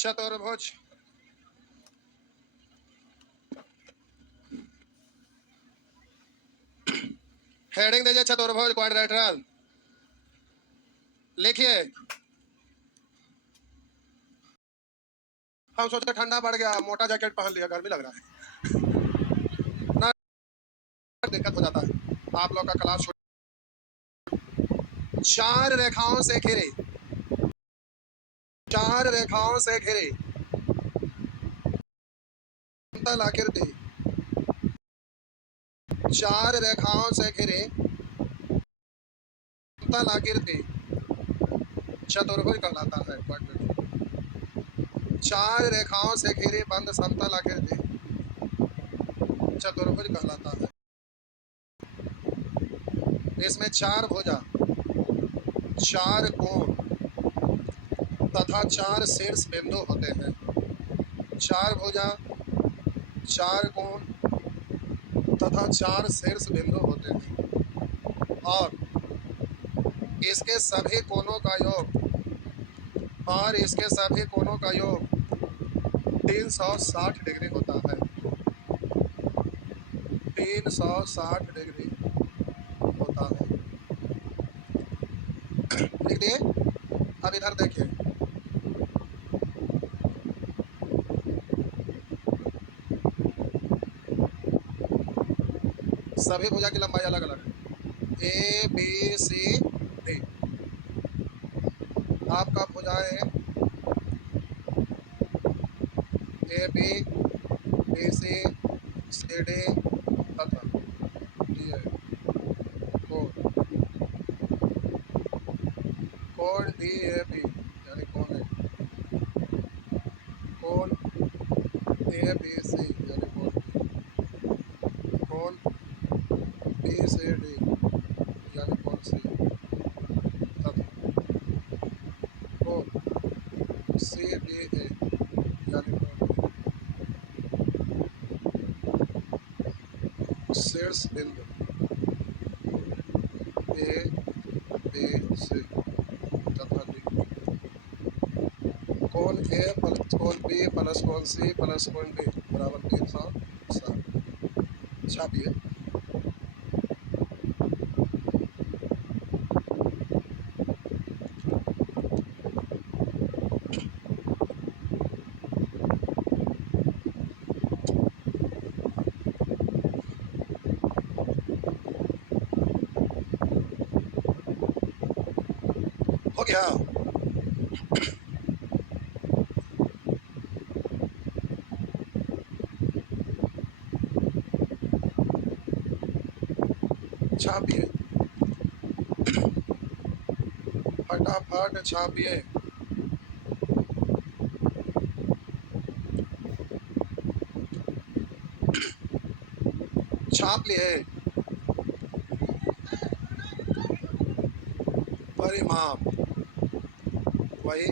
चतुर्भुज हेडिंग दीजिए चतुर्भुज क्वाड्रिलेटरल। लिखिए। हम सोचे ठंडा पड़ गया, मोटा जैकेट पहन लिया, गर्मी लग रहा है ना, दिक्कत हो जाता है। आप लोग का क्लास चार रेखाओं से घिरे, चार रेखाओं से घिरे समतल आकृति, चार रेखाओं से घिरे समतल आकृति चतुर्भुज कहलाता है। चार रेखाओं से घिरे बंद समतल आकृति चतुर्भुज कहलाता है। इसमें चार भुजा, चार कोण तथा चार शीर्ष बिंदु होते हैं। चार भुजा, चार कोण तथा चार शीर्ष बिंदु होते हैं और इसके सभी कोणों का योग, और इसके सभी कोणों का योग 360 डिग्री होता है। 360 डिग्री होता है। लिख दिए। अब इधर देखिए, सभी भुजा की लंबाई अलग अलग है। A B C D. आपका भुजाएं A B B C C D तथा डी है। कोण डी ए बी यानी कोण है, कोण ए बी सी यानी कोण बी सी डी यानी कोण सी तथा कोण सी डी ए यानी कोण शीर्ष बिंदु ए बी सी तथा डी। कोण ए प्लस कोण बी प्लस कोण सी प्लस कोण डी बराबर 360। छापिए। हो गया। छापिए, फटाफट छापिए। छाप लिए। परिमाप वही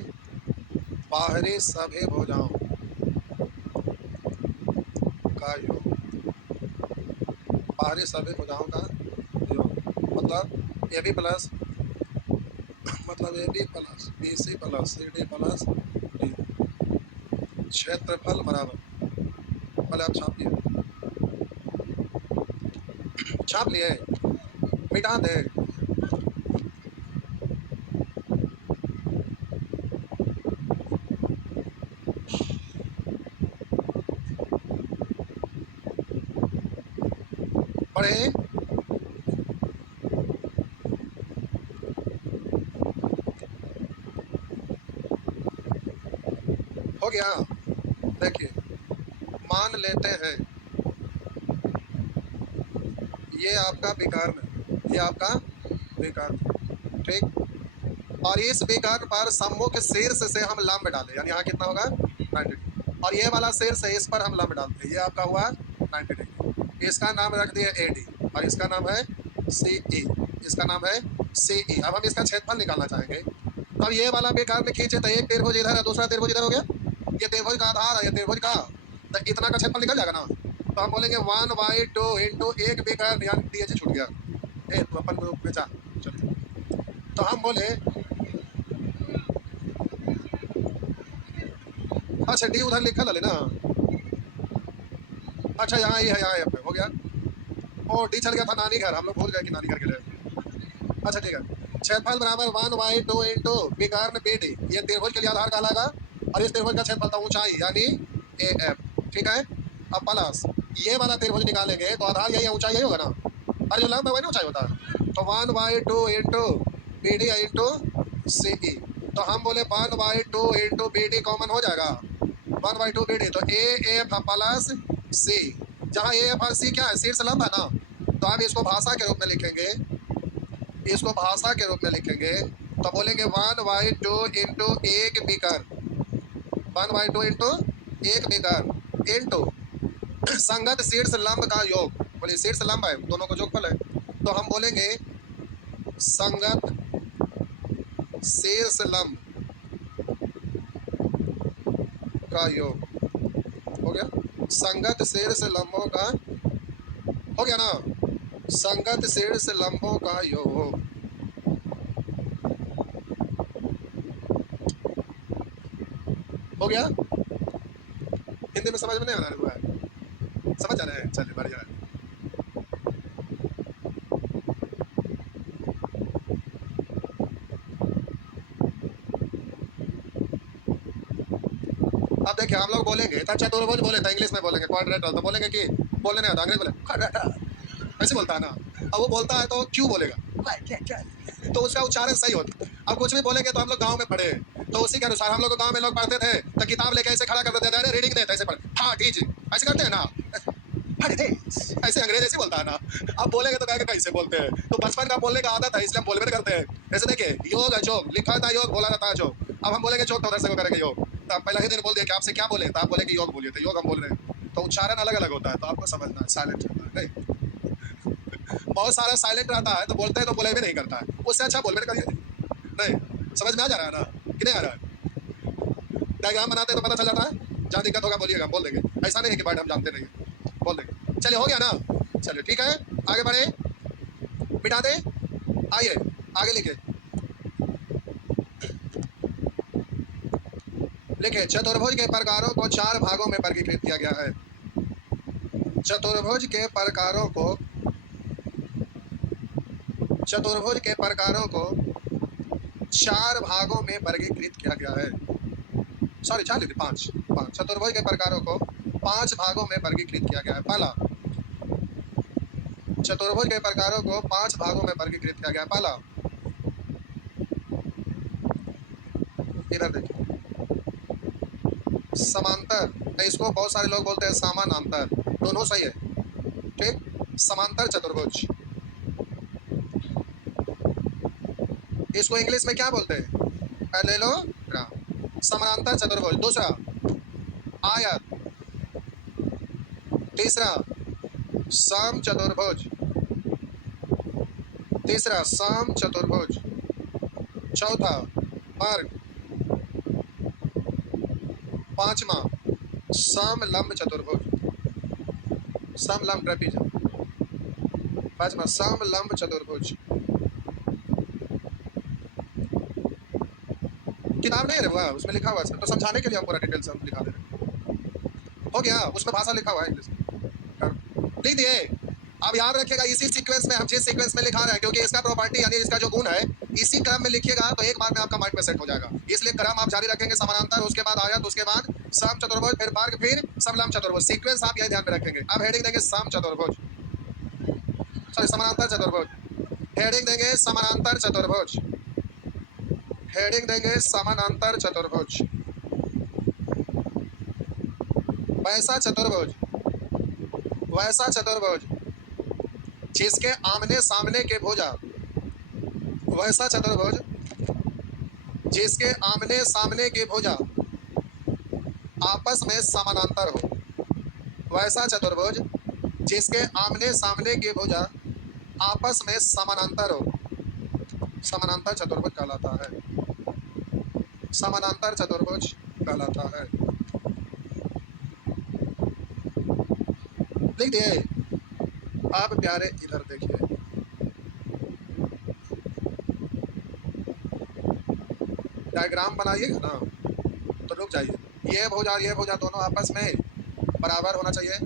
बाहरी सभी भुजाओं का योग, बाहरी सभी भुजाओं का योग मतलब ए बी प्लस, मतलब A B plus B C plus C D plus D. क्षेत्रफल बराबर, पहले आप छापिए। छाप लिए। मिटा दे। पढ़े। हो गया। देखिए, मान लेते हैं ये आपका विकर्ण, ये आपका विकर्ण, ठीक। और इस विकर्ण पर सम्मुख शीर्ष से हम लंब डालें, यानी यहाँ कितना होगा 90 डिग्री, और ये वाला शीर्ष है, इस पर हम लंब डालते हैं, ये आपका हुआ 90 डिग्री। इसका नाम रख दिया AD और इसका नाम है CE, इसका नाम है CE। अब हम इसका क्षेत्रफल निकालना चाहेंगे। तब ये वाला विकर्ण खींचे तो एक त्रिभुज इधर है, दूसरा त्रिभुज इधर हो गया, ये त्रिभुज का आधार है, ये त्रिभुज का, तो इतना का क्षेत्रफल निकल जाएगा ना। तो हम बोलेंगे 1/2 इंटू एक विकर्ण, यानी DH छूट गया, ए तो अपन को बेचा। चलिए, तो हम बोले अच्छा डी उधर लिखा ले ना। अच्छा यहाँ ये है, यहाँ पे हो गया। ओ डी चल गया था नानी घर, हम लोग भूल गए कि नानी घर के लिए। अच्छा ठीक है, क्षेत्रफल बराबर 1/2 इंटू बी कर्ण बी डी, ये त्रिभुज के लिए आधार कहलाएगा। और इस त्रिभुज का क्षेत्रफल था ऊंचाई यानी ए एफ, ठीक है। अब प्लस ये वाला त्रिभुज निकालेंगे तो आधार यही है, ऊंचाई यही होगा ना, और जो लंब है वही ना ऊंचाई होता है। तो 1/2 इंटू बी डी इंटू सी ई, तो हम बोले 1/2 इंटू बी डी कॉमन हो जाएगा, 1/2 बी डी, तो ए एफ प्लस सी, जहाँ ए एफ और सी क्या है, शीर्ष लंब है ना। तो हम इसको भाषा के रूप में लिखेंगे, इसको भाषा के रूप में लिखेंगे, तो बोलेंगे 1/2 इंटू एक बीकर, 1/2 इंटू एक बीकर इंटू संगत शीर्ष लंब का योग। बोलिए शीर्ष लंब है, दोनों को जोगफल है, तो हम बोलेंगे संगत शीर्ष लंब का योग। हो गया, संगत शीर्ष लंबों का, हो गया ना, संगत शीर्ष लंबों का योग। हो गया, हिंदी में समझ में नहीं आ रहा है, समझ आ रहे हैं, चलिए बढ़िया है। अब देखिए हम लोग बोलेंगे तो चतुर्भुज बोले तो इंग्लिश में बोलेंगे क्वाड्रेटर, तो बोलेंगे कि बोलने नहीं आता, अंग्रेज बोले क्वाड्रेटर, ऐसे बोलता है ना। अब वो बोलता है तो क्यों बोलेगा, तो उसका उच्चारण सही होता है। अब कुछ भी बोलेंगे तो हम लोग गांव में पढ़े, तो उसी के अनुसार हम लोग गांव में लोग पढ़ते थे, तो किताब लेके ऐसे खड़ा कर देते थे, रीडिंग देते ऐसे पढ़, हाँ ठीक ऐसे करते हैं ना, ऐसे अंग्रेज ऐसे बोलता है ना। अब बोलेंगे तो कहेंगे कैसे बोलते हैं, तो बचपन का बोलने का आदत है इसलिए हम बोलबे नहीं करते हैं। जैसे देखिए योग है, जोग लिखा था योग, बोला रहता है जोग, अब हम बोलेंगे जोग तो उधर से वो करेंगे योग। तो आप पहले ही दिन बोल दिया कि आपसे क्या बोले, तो आप बोले कि योग बोलिए, तो योग हम बोल रहे हैं, तो उच्चारण अलग अलग होता है, तो आपको समझना है, साइलेंट रहता है नहीं। बहुत सारा साइलेंट रहता है तो बोलते हैं तो बोले भी नहीं करता है, उससे अच्छा बोलबे नहीं करिए। नहीं समझ में आ जा रहा है ना कि नहीं आ रहा है, डायग्राम बनाते हैं तो पता चल जाता है, जहाँ दिक्कत होगा बोलिएगा, बोल देंगे, ऐसा नहीं है कि वर्ड हम जानते नहीं है, बोल देंगे। चलिए हो गया ना, चलिए ठीक है, आगे बढ़े, मिटा दे, आइए आगे लिखे, लिखे चतुर्भुज के प्रकारों को 4 भागों में वर्गीकृत किया गया है। चतुर्भुज के प्रकारों को, चतुर्भुज के प्रकारों को 4 भागों में वर्गीकृत किया गया है। सॉरी 4 लिखे, 5 5, चतुर्भुज के प्रकारों को 5 भागों में वर्गीकृत किया गया है। पहला, चतुर्भुज के प्रकारों को 5 भागों में वर्गीकृत किया गया है। पहला, इधर देखिए, समांतर, इसको बहुत सारे लोग बोलते हैं समानांतर, दोनों सही है, ठीक। समांतर चतुर्भुज, इसको इंग्लिश में क्या बोलते हैं, पैरेललोग्राम। समानांतर चतुर्भुज। दूसरा, आयत। तीसरा, सम चतुर्भुज। तीसरा, सम चतुर्भुज। चौथा, वर्ग। पांचवा, समलंब चतुर्भुज, समलंब ट्रेपीजियम। पांचवा, समलंब चतुर्भुज। किताब नहीं है हुआ, उसमें लिखा हुआ है, तो समझाने के लिए हम पूरा डिटेल से हम लिखा दे रहे हैं। हो गया, उसमें भाषा लिखा हुआ है इंग्लिश में, लिख दिए। अब याद रखिएगा इसी सीक्वेंस में, हम जिस सीक्वेंस में लिखा रहे हैं, क्योंकि इसका प्रॉपर्टी यानी इसका जो गुण है, इसी क्रम में लिखिएगा तो एक बार में आपका माइंड में सेट हो जाएगा। इसलिए क्रम आप जारी रखेंगे, समानांतर, उसके बाद आयत, उसके बाद सम चतुर्भुज, फिर वर्ग, फिर समलंब चतुर्भुज। सीक्वेंस आप यही ध्यान में रखेंगे। अब हेडिंग देंगे सम चतुर्भुज, सॉरी समानांतर चतुर्भुज। हेडिंग देंगे समानांतर चतुर्भुज, हेडिंग देंगे समानांतर चतुर्भुज। वैसा चतुर्भुज, वैसा चतुर्भुज जिसके आमने सामने के भुजा, वैसा चतुर्भुज जिसके आमने सामने के भुजा आपस में समानांतर हो, वैसा चतुर्भुज जिसके आमने सामने के भुजा आपस में समानांतर हो, समानांतर चतुर्भुज कहलाता है, समानांतर चतुर्भुज कहलाता है। लिख दिए। आप प्यारे इधर देखिए, डायग्राम बनाइएगा ना तो रुक जाइए, ये भुजा और ये भुजा दोनों आपस में बराबर होना चाहिए।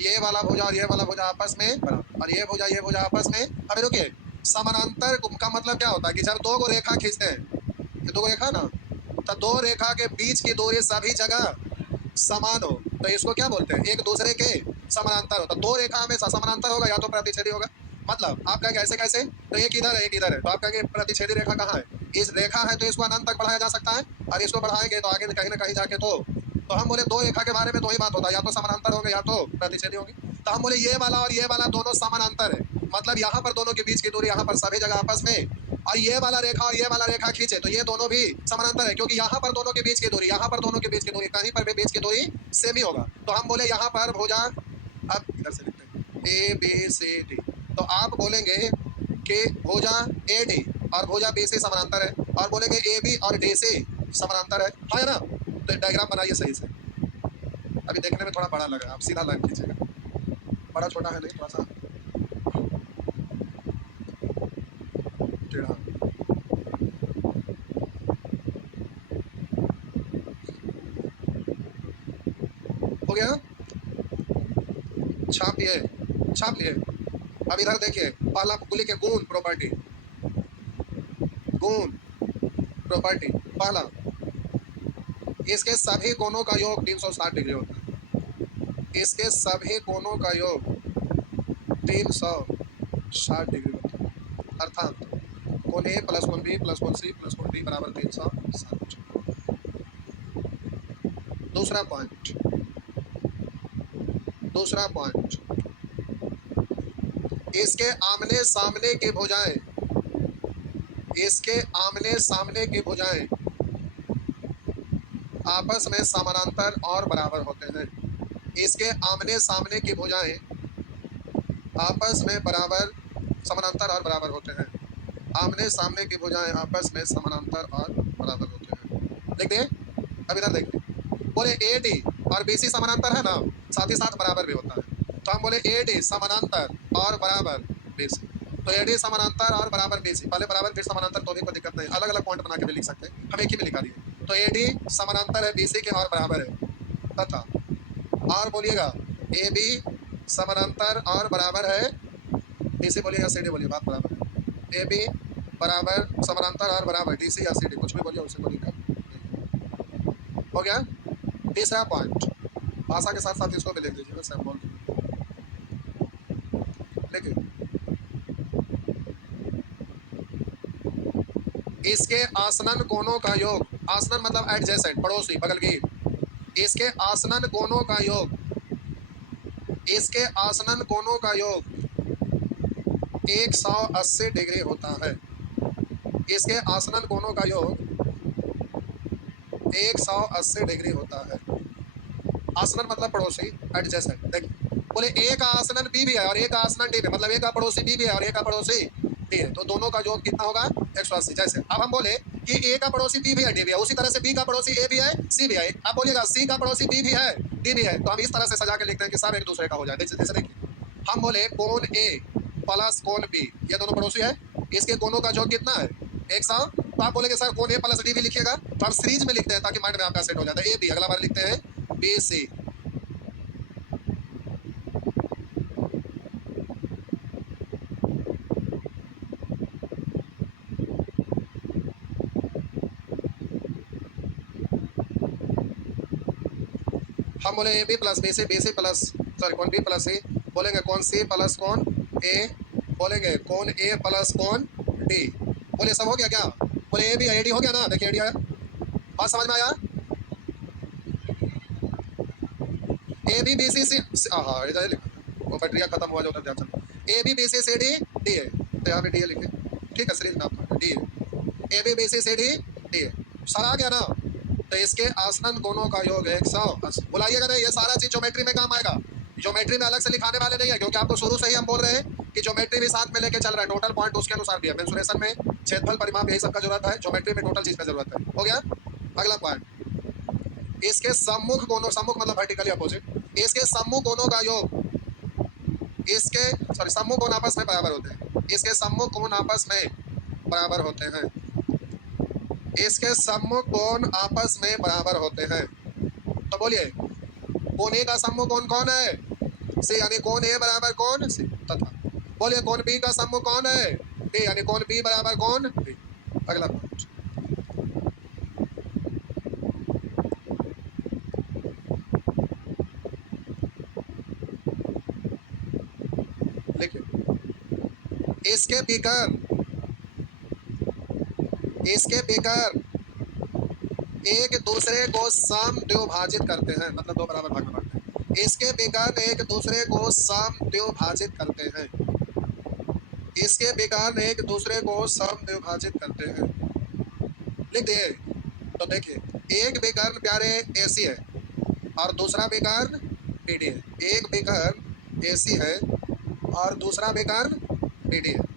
ये वाला भुजा और ये वाला भुजा आपस में बराबर, और ये भुजा आपस में। अभी रुकिए, समानांतर का मतलब क्या होता है कि जब दो को रेखा खींचते हैं, ये दो रेखा ना, तो दो रेखा के बीच की दूरी सभी जगह समान हो तो इसको क्या बोलते हैं, एक दूसरे के समानांतर हो। तो दो रेखा हमेशा समानांतर होगा या तो प्रतिच्छेदी होगा। मतलब आप कहेंगे ऐसे कैसे, तो एक इधर है एक इधर है, तो आप कहेंगे प्रतिच्छेदी रेखा कहाँ है, इस रेखा है, तो इसको अनंत तक बढ़ाया जा सकता है, और इसको बढ़ाएंगे तो आगे कहीं ना कहीं जाके तो हम बोले दो रेखा के बारे में तो वही बात होता है, या तो समानांतर होंगे या तो प्रतिच्छेदी होंगे। तो हम बोले ये वाला और ये वाला दोनों समानांतर है, मतलब यहाँ पर दोनों के बीच की दूरी यहाँ पर सभी जगह आपस में, और ये वाला रेखा और ये वाला रेखा खींचे तो ये दोनों भी समानांतर है, क्योंकि यहाँ पर दोनों के बीच की दूरी, यहाँ पर दोनों के बीच की दूरी, कहीं पर भी बीच की दूरी सेम ही होगा। तो हम बोले यहाँ पर भुजा, अब इधर से लिखते हैं ए बी सी डी, तो आप बोलेंगे कि भुजा ए डी और भुजा बी सी समानांतर है, और बोलेंगे ए बी और डी सी समानांतर है ना। तो डायग्राम बनाइए सही से। अभी देखने में थोड़ा बड़ा लगा, आप सीधा लाइन खींचिएगा, बड़ा छोटा है नहीं, थोड़ा सा टेढ़ा। हो गया, छाप लिए, छाप लिए। अब इधर देखिए, पहला लिखे गुण प्रॉपर्टी, गुण प्रॉपर्टी पहला, इसके सभी कोणों का योग 360 डिग्री होता है, इसके सभी कोणों का योग 360 डिग्री होता है, अर्थात कोण ए प्लस कोण बी प्लस कोण सी प्लस कोण डी बराबर 360। दूसरा पॉइंट, दूसरा पॉइंट, इसके आमने सामने की भुजाएं, इसके आमने सामने की भुजाएं आपस में समानांतर और बराबर होते हैं, इसके आमने सामने की भुजाएं आपस में बराबर समानांतर और बराबर होते हैं, आमने सामने की भुजाएं आपस में समानांतर और बराबर होते हैं। देखते हैं, अब इधर देखिए, बोले ए डी और बी सी समानांतर है ना, साथ ही साथ बराबर भी होता है, तो हम बोले ए डी समानांतर और बराबर बी सी, तो ए डी समानांतर और बराबर बी सी, पहले बराबर फिर समानांतर तो भी कोई दिक्कत नहीं, अलग अलग पॉइंट बना के भी लिख सकते हैं, हम एक ही में लिखा दिए। तो ए डी समानांतर है बी सी के और बराबर है, तथा, और बोलिएगा ए बी समानांतर और बराबर है डी सी, बोलिएगा सी डी, बोलिए बात बराबर है, ए बी बराबर समानांतर और बराबर डी सी या सी डी, कुछ भी बोलिए, उसे बोलिएगा। हो गया तीसरा पॉइंट, भाषा के साथ साथ इसको भी लिख लीजिएगा, सैम्पल देखिए, इसके आसनन कोणों का योग, आसनन मतलब एडजेसेंट, पड़ोसी, बगल की, इसके आसनन कोणों का योग, इसके आसनन कोणों का योग 180 डिग्री होता है, इसके आसनन कोणों का योग 180 डिग्री होता है। आसनन मतलब पड़ोसी, एडजेसेंट। देखिए, बोले एक आसनन बी भी है और एक आसनन डी भी, मतलब एक का पड़ोसी बी भी है और एक का पड़ोसी डी है, तो दोनों का योग कितना होगा, 180। जैसे अब हम बोले कि ए का पड़ोसी बी भी है डी भी है, उसी तरह से बी का पड़ोसी ए भी है सी भी है, अब बोलिएगा सी का पड़ोसी बी भी है डी भी है, तो हम इस तरह से सजा के लिखते हैं कि सब एक दूसरे का हो जाए। जैसे देखिए, हम बोले कोण ए प्लस कोण बी, ये दोनों पड़ोसी है, इसके कोणों का योग कितना है, 100। तो आप बोलेंगे सर कोण ए प्लस डी भी लिखिएगा, तो हम सीरीज में लिखते हैं ताकि माइंड में आपका सेट हो जाता है। ए बी, अगला बार लिखते हैं बी सी, हम बोले A B plus B C plus, sorry कौन बी प्लस सी, बोलेंगे कौन सी प्लस कौन ए, बोलेंगे कौन ए प्लस कौन डी, बोले सब हो गया क्या, बोले ए बी ए डी हो गया ना, देखिए ए डी आया, बात समझ में आया, ए बी बी सी सी, हाँ इधर लिखा, वो बैटरिया खत्म हुआ जो उधर ध्यान चल, A B B C C D D है, तो यहाँ पे डी है लिखे, ठीक है, सीरीज में आपका डी है, A B B C C D D है, सर आ गया ना। तो इसके आसनन कोणों का योग 180, बुलाइएगा नहीं, ये सारा चीज ज्योमेट्री में काम आएगा, ज्योमेट्री में अलग से लिखाने वाले नहीं है, क्योंकि आपको शुरू से ही हम बोल रहे हैं कि ज्योमेट्री भी साथ में लेके चल रहा है, टोटल पॉइंट उसके अनुसार भी है, मेंसुरेशन में क्षेत्रफल परिमाप यही सब का जरूरत है, ज्योमेट्री में टोटल चीज का जरूरत है। हो गया, अगला पॉइंट, इसके सम्मुख कोणों, सम्मुख मतलब वर्टिकली अपोजिट, इसके सम्मुख कोणों का योग, इसके सॉरी सम्मुख कोण आपस में बराबर होते हैं, इसके सम्मुख कोण आपस में बराबर होते हैं, इसके सम्मुख कोण आपस में बराबर होते हैं। तो बोलिए कोण ए का सम्मुख कोण कौन है? सी, यानी कोण ए बराबर कोण सी। तथा बोलिए कोण बी का सम्मुख कौन है? डी, यानी कोण बी बराबर कोण बी। अगला पॉइंट लिखिए। इसके विकर्ण एक दूसरे को समद्विभाजित करते हैं, मतलब दो बराबर भाग में बांटते हैं। इसके विकर्ण एक दूसरे को समद्विभाजित करते हैं। इसके विकर्ण एक दूसरे को समद्विभाजित करते हैं। लिख दिए। तो देखिए एक विकर्ण प्यारे एसी है और दूसरा विकर्ण बीडी है। एक विकर्ण एसी है और दूसरा विकर्ण बीडी है।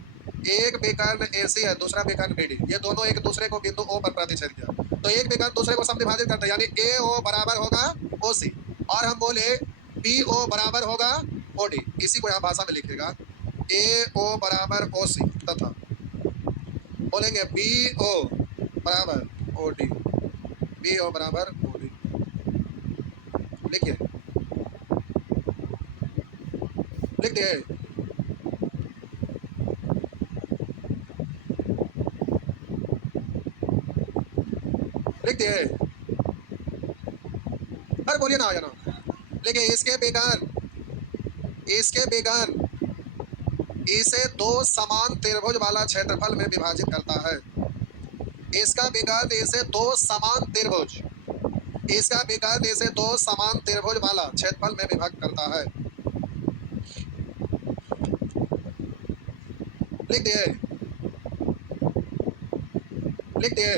एक विकर्ण एसी है, दूसरा विकर्ण बीडी, ये दोनों एक दूसरे को बिंदु ओ पर प्रतिच्छेद किया। तो एक विकर्ण दूसरे को समद्विभाजित करते हैं, यानी ए ओ बराबर होगा ओ सी, और हम बोले बी ओ बराबर होगा ओ डी। इसी को यहाँ भाषा में लिखेगा ए ओ बराबर ओ सी, तथा बोलेंगे बी ओ बराबर ओ डी। बी ओ बराबर ओ डी। लिखिए, लिख दिए। लिख दिए। अरे बोलिए ना, आ जाना। लेकिन इसके बेगान इसे दो समान त्रिभुज वाला क्षेत्रफल में विभाजित करता है। इसका विकर्ण इसे दो समान त्रिभुज इसका विकर्ण इसे दो समान त्रिभुज वाला क्षेत्रफल में विभक्त करता है। लिख दिए। लिख दिए।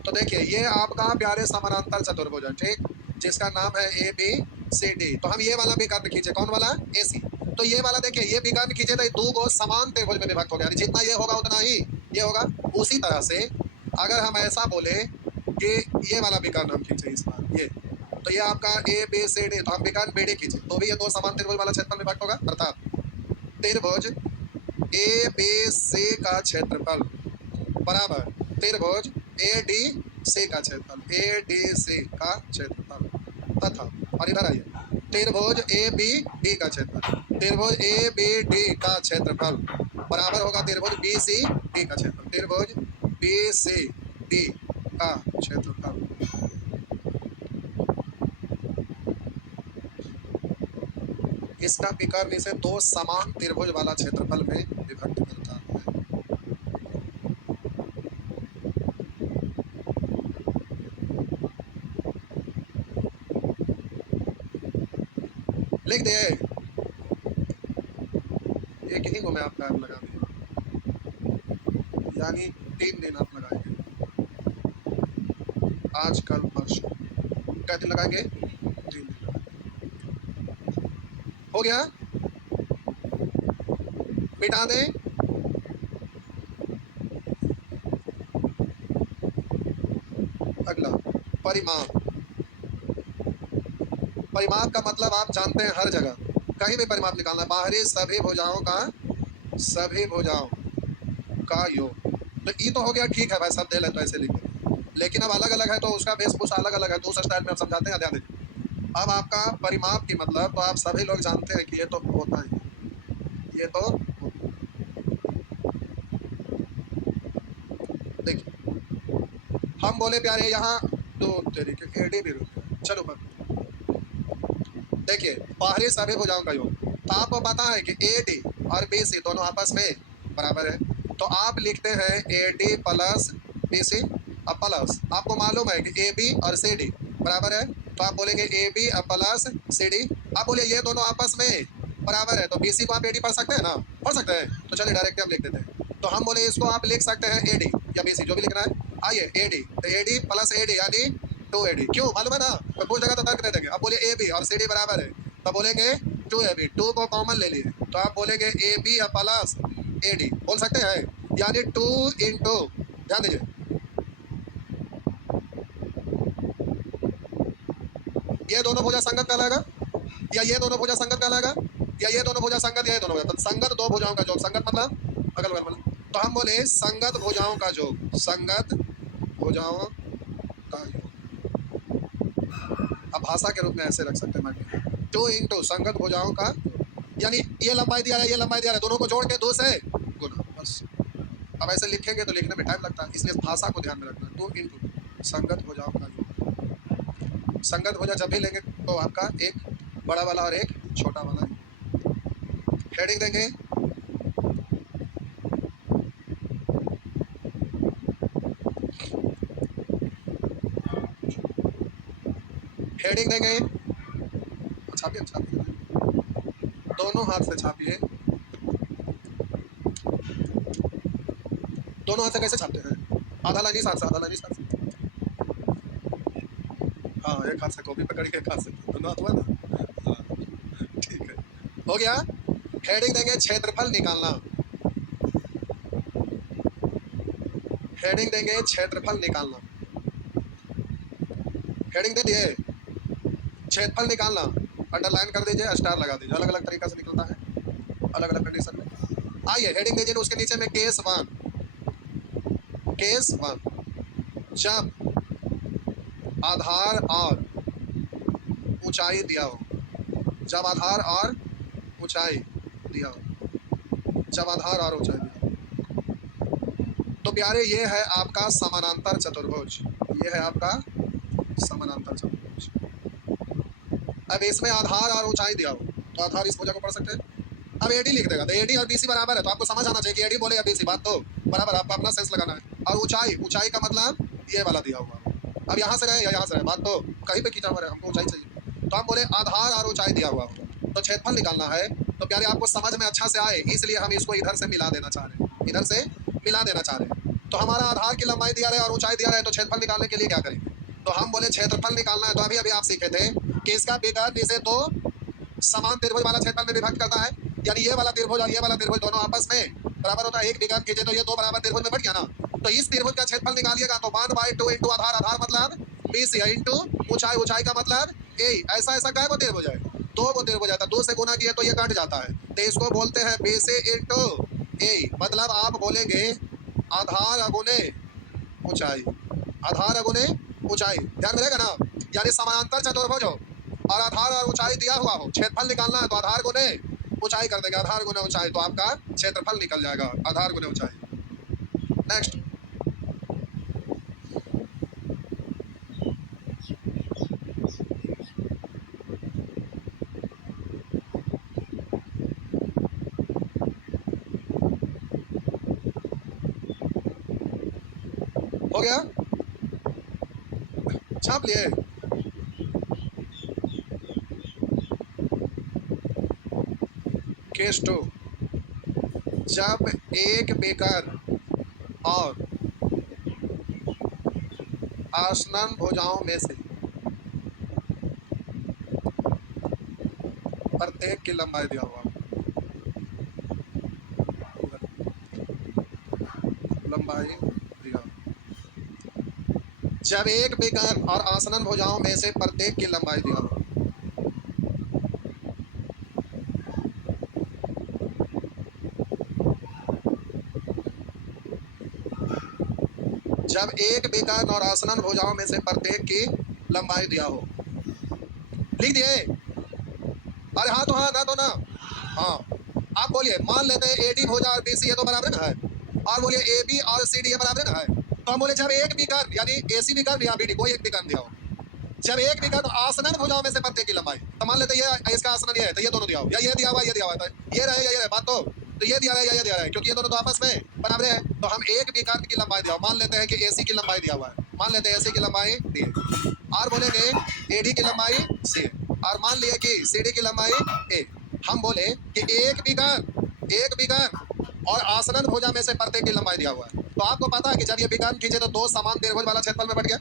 तो देखिए ये आपका प्यारे समानांतर चतुर्भुज है, ठीक, जिसका नाम है ए बी सी डी। तो हम ये वाला विकर्ण खींचे, कौन वाला? ए सी। तो ये वाला देखिए, ये विकर्ण खींचे तो दो को समान त्रिभुज में विभक्त हो गया, जितना ये होगा उतना ही ये होगा। उसी तरह से अगर हम ऐसा बोले कि ये वाला विकर्ण हम खींचे इस बार ये, तो ये आपका ए बी सी डी, तो हम विकर्ण बी डी खींचे तो भी ये दो समान त्रिभुज वाला क्षेत्रफल में विभक्त होगा। अर्थात त्रिभुज ए बी सी का क्षेत्रफल बराबर त्रिभुज ए डी सी का क्षेत्रफल, ए डी सी का क्षेत्रफल, तथा और इधर आइए त्रिभुज ए बी डी का क्षेत्रफल, त्रिभुज ए बी डी का क्षेत्रफल बराबर होगा त्रिभुज बी सी डी का क्षेत्रफल, त्रिभुज बी सी डी का क्षेत्रफल। इसका विकर्ण इसे दो समान त्रिभुज वाला क्षेत्रफल में विभक्त करता है। लिख दे। एक ही को मैं आपका ऐप लगा दिया, यानी 3 दिन आप लगाएंगे, आज कल परसों, क्या दिन लगाएंगे? 3 दिन लगाएंगे। हो गया, मिटा दें। अगला परिमाप। परिमाप का मतलब आप जानते हैं, हर जगह कहीं भी परिमाप निकालना, बाहरी सभी भुजाओं का योग। तो ई तो हो गया, ठीक है भाई, सब दे ले तो ऐसे लिख दे, लेकिन अब अलग अलग है तो उसका वेशभूषा अलग अलग है, दूसरे स्टाइल में आप समझाते हैं, ध्यान दीजिए। अब आपका परिमाप की मतलब तो आप सभी लोग जानते हैं कि ये तो होता है, ये तो देखिए हम बोले प्यारे यहाँ दो तरीके एडी भी रुक, चलो बस देखिए बाहरी सभी भुजाओं का योग, तो आपको पता है कि ए डी और बी सी दोनों आपस में बराबर है, तो आप लिखते हैं A D plus B C. अब प्लस आपको मालूम है कि ए बी और सी डी बराबर है, तो आप बोलेंगे A B plus C D. आप बोलिए ये दोनों आपस में बराबर है, तो बी सी को आप ए डी पढ़ सकते हैं ना, पढ़ सकते हैं, तो चलिए डायरेक्ट हम लिख देते हैं। तो हम बोले इसको आप लिख सकते हैं ए डी या बी सी, जो भी लिखना है। आइए ए डी, तो ए डी प्लस ए डी यानी 2AD, क्यों मालूम है ना, तो पूछ देगा तो तर्क दे देंगे। अब बोलिए ए बी और सी डी बराबर है, तो बोलेंगे 2AB, 2 को कॉमन ले लिए, तो आप बोलेंगे A B plus A D, बोल सकते हैं, यानी 2 इंटू, ध्यान दीजिए, ये दोनों भुजा संगत कहलाएगा, या ये दोनों भुजा संगत कहलाएगा, या ये दोनों भुजा संगत, या ये दोनों भुजा, तो संगत दो भुजाओं का योग, संगत मतलब अगल बगल, तो हम बोले संगत भुजाओं का योग, संगत भुजाओं का योग। अब भाषा के रूप में ऐसे रख सकते हैं, 2 इंटू संगत भुजाओं का, यानी ये लंबाई दिया है, ये लंबाई दिया है, दोनों को जोड़ के 2 से गुना, बस। अब ऐसे लिखेंगे तो लिखने में टाइम लगता है, इसलिए भाषा को ध्यान में रखना। 2 इंटू संगत भुजाओं का योग। संगत भुजा जब भी लेंगे तो आपका एक बड़ा वाला और एक छोटा वाला। हेडिंग देंगे, हेडिंग देंगे, छापिए छापिए, दोनों हाथ से छापिए। दोनों हाथ से कैसे छापते हैं? आधा लाइन इस हाथ से, आधा लाइन इस हाथ से। हाँ, एक हाथ से कॉपी पकड़िए, एक हाथ से दोनों हाथ हुआ ना। हाँ, ठीक है, हो गया। हेडिंग देंगे क्षेत्रफल निकालना। हेडिंग देंगे क्षेत्रफल निकालना। हेडिंग दे दिए, क्षेत्रफल निकालना, अंडरलाइन कर दीजिए, स्टार लगा दीजिए, अलग अलग तरीका से निकलता है, अलग अलग कंडीशन में। आइए हेडिंग दीजिए, उसके नीचे में केस 1, केस 1, जब आधार और ऊंचाई दिया हो, जब आधार और ऊंचाई दिया हो, जब आधार और ऊंचाई दिया हो, तो प्यारे ये है आपका समानांतर चतुर्भुज, ये है आपका समानांतर चतुर्भुज। अब इसमें आधार और ऊंचाई दिया हो तो आधार इस भुजा को पढ़ सकते हैं। अब एडी लिख देगा, तो एडी और बीसी बराबर है, तो आपको समझ आना चाहिए कि एडी बोले या बीसी, बात तो बराबर, आपको अपना सेंस लगाना है। और ऊंचाई, ऊंचाई का मतलब ये वाला दिया हुआ, अब यहाँ से रहे या यहाँ से रहे, बात तो कहीं पे खींचा हुआ है, हमको ऊंचाई चाहिए। तो हम बोले आधार और ऊंचाई दिया हुआ हो तो क्षेत्रफल निकालना है। तो प्यारे आपको समझ में अच्छा से आए इसलिए हम इसको इधर से मिला देना चाह रहे हैं, इधर से मिला देना चाह रहे हैं। तो हमारा आधार की लंबाई दिया रहे और ऊंचाई दिया रहे, तो क्षेत्रफल निकालने के लिए क्या करेंगे? तो हम बोले क्षेत्रफल निकालना है, तो अभी अभी आप सीखे थे कि इसका विकर्ण इसे दो समान त्रिभुज वाला क्षेत्रफल में विभक्त करता है, यानी ये वाला त्रिभुज और ये वाला त्रिभुज दोनों आपस में बराबर होता है। एक विकर्ण कीजिए तो ये दो बराबर त्रिभुज में बट गया ना। तो इस त्रिभुज का क्षेत्रफल निकालिएगा तो 1/2 इंटू आधार, आधार मतलब बीसी इंटू ऊंचाई, ऊंचाई का मतलब ए। ऐसा ऐसा क्या त्रिभुज है? 2 को त्रिभुज आता है, 2 से गुना किया तो ये कट जाता है, तो इसको बोलते हैं बीसी इंटू ए। मतलब आप बोलेंगे आधार अगुने ऊंचाई, आधार अगुने ऊंचाई, ध्यान में रहेगा ना। यानी समानांतर चतुर्भुज हो और आधार और ऊंचाई दिया हुआ हो, क्षेत्रफल निकालना है तो आधार गुने ऊंचाई कर देंगे, आधार गुने ऊंचाई, तो आपका क्षेत्रफल निकल जाएगा, आधार गुने ऊंचाई। नेक्स्ट, हो गया, छाप लिए। केस 2, जब एक बेकर और आसनन भुजाओं में से प्रत्येक की लंबाई दिया हुआ, लंबाई दिया, जब एक बेकर और आसनन भुजाओं में से प्रत्येक की लंबाई दिया हो, जब एक बेकर और आसनन भुजाओं में से प्रत्येक की लंबाई दिया हो। लिख दिए? अरे हाँ तो हाँ, ना तो ना। हाँ, आप बोलिए, मान लेते हैं एडी भुजा और बीसी ये तो बराबर ना है, और बोलिए ए बी और सी डी ये बराबर ना है। तो हम बोले जब एक विकर्ण यानी एसी विकर्ण या बीडी कोई एक विकर्ण दिया हो, जब एक विकर्ण आसनन भुजाओं में से प्रत्येक की लंबाई, तो मान लेते ये इसका आसनन ये है तो ये दोनों दिया हो, या ये दिया हुआ ये दिया हुआ, तो ये रहे या ये रहे, बात तो ये दिया रहा है या ये दिया रहा है, क्योंकि ये दोनों तो आपस में बराबर है। तो हम एक विकर्ण की लंबाई दिया, मान लेते हैं कि एसी की लंबाई दिया हुआ है, मान लेते हैं एसी की लंबाई डी है, और बोलेंगे एडी की लंबाई सी है, और मान लिया कि सीडी की लंबाई ए। हम बोले कि एक विकर्ण और आसनन भुजा में से प्रत्येक की लंबाई दिया हुआ है। तो आपको पता है कि जब ये विकर्ण खींचे तो दो समान त्रिभुज वाला क्षेत्रफल में बट गया।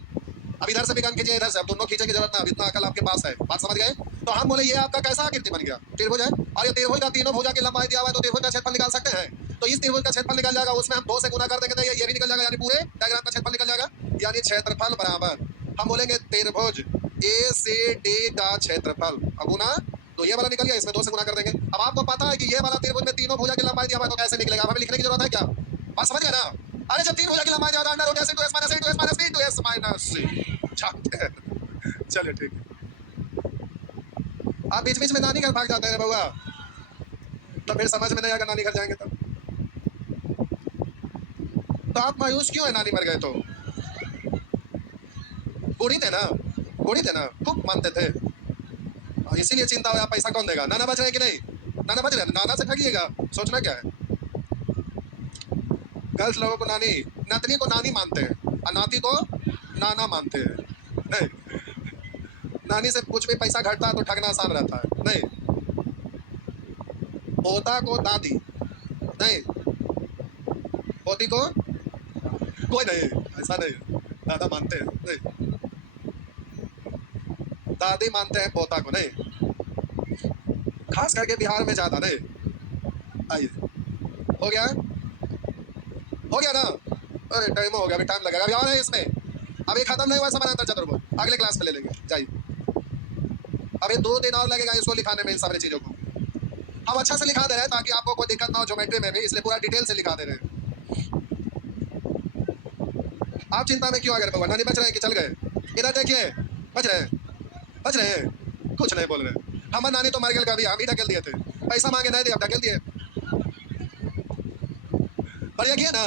अब इधर से विकर्ण खींचे, इधर से, अब दोनों खींचे की जरूरत ना, इतना अकल आपके पास है, बात समझ गए। तो हम बोले ये आपका कैसा आकृति बन गया? त्रिभुज है, और ये त्रिभुज का तीनों भुजा की लंबाई दिया हुआ है, तो त्रिभुज का क्षेत्रफल निकाल सकते हैं। तो इस त्रिभुज का क्षेत्रफल निकल जाएगा, उसमें हम 2 से गुना कर देंगे तो ये भी निकल जाएगा, यानी पूरे डायग्राम का क्षेत्रफल निकल जाएगा। यानी क्षेत्रफल बराबर हम बोलेंगे त्रिभुज ए सी डी का क्षेत्रफल गुना, तो ये वाला निकल गया, इसमें 2 से गुना कर देंगे। अब आपको पता है कि ये वाला त्रिभुज में तीनों भुजा की लंबाई दिया हुआ है, तो कैसे निकलेगा? अब हमें लिखने की जरूरत है क्या? बात समझ गए ना? अरे जब 3 भुजा की लंबाई ज्यादा under root s into s minus a into s minus b into s minus c जानते हैं। चलिए ठीक है। आप बीच बीच में नानी घर भाग जाते हैं बउआ, तो फिर समझ में नहीं आएगा नानी घर जाएंगे तो आप मायूस क्यों है नानी मर गए तो? बूढ़ी थे ना, बूढ़ी थे ना, खूब मानते थे, इसीलिए चिंता हो। पैसा कौन देगा? नाना बच रहे कि नहीं? नाना बच रहे हैं, नाना से ठगिएगा, सोचना क्या है। गर्ल्स लोगों को नानी, नतनी को नानी मानते हैं और नाती को नाना मानते हैं। नहीं, नानी से कुछ भी पैसा घटता है तो ठगना आसान रहता है। नहीं, पोता को दादी, नहीं, पोती को कोई नहीं, ऐसा नहीं। दादा मानते हैं, नहीं, दादी मानते हैं पोता को, नहीं, खास करके बिहार में ज्यादा। नहीं, आइए, हो गया, हो गया ना? अरे टाइम हो गया, अभी टाइम लगेगा, अभी और है इसमें, अभी खत्म नहीं हुआ समानांतर चतुर्भुज, अगले क्लास में ले लेंगे, जाइए। अभी 2 दिन और लगेगा इसको लिखाने में, इन सारी चीजों को हम अच्छा से लिखा दे रहे हैं ताकि आपको कोई दिक्कत ना हो ज्योमेट्री में भी, इसलिए पूरा डिटेल से लिखा दे रहे हैं। आप चिंता में क्यों आ गए भगवान? नानी बच रहे हैं कि चल गए? इधर देखिए, बच रहे हैं, बच रहे हैं, कुछ नहीं बोल रहे। हमारे नानी तो मर गए, कभी हम ही ढकेल दिए थे, पैसा मांगे नहीं दिए, अब ढकेल दिए। बढ़िया किया ना,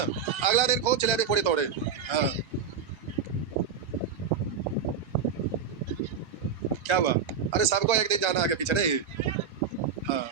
अगला दिन खूब जलेबी पूरी तोड़े। हाँ, क्या हुआ? अरे सबको एक दिन जाना आगे पीछे, नहीं? हाँ,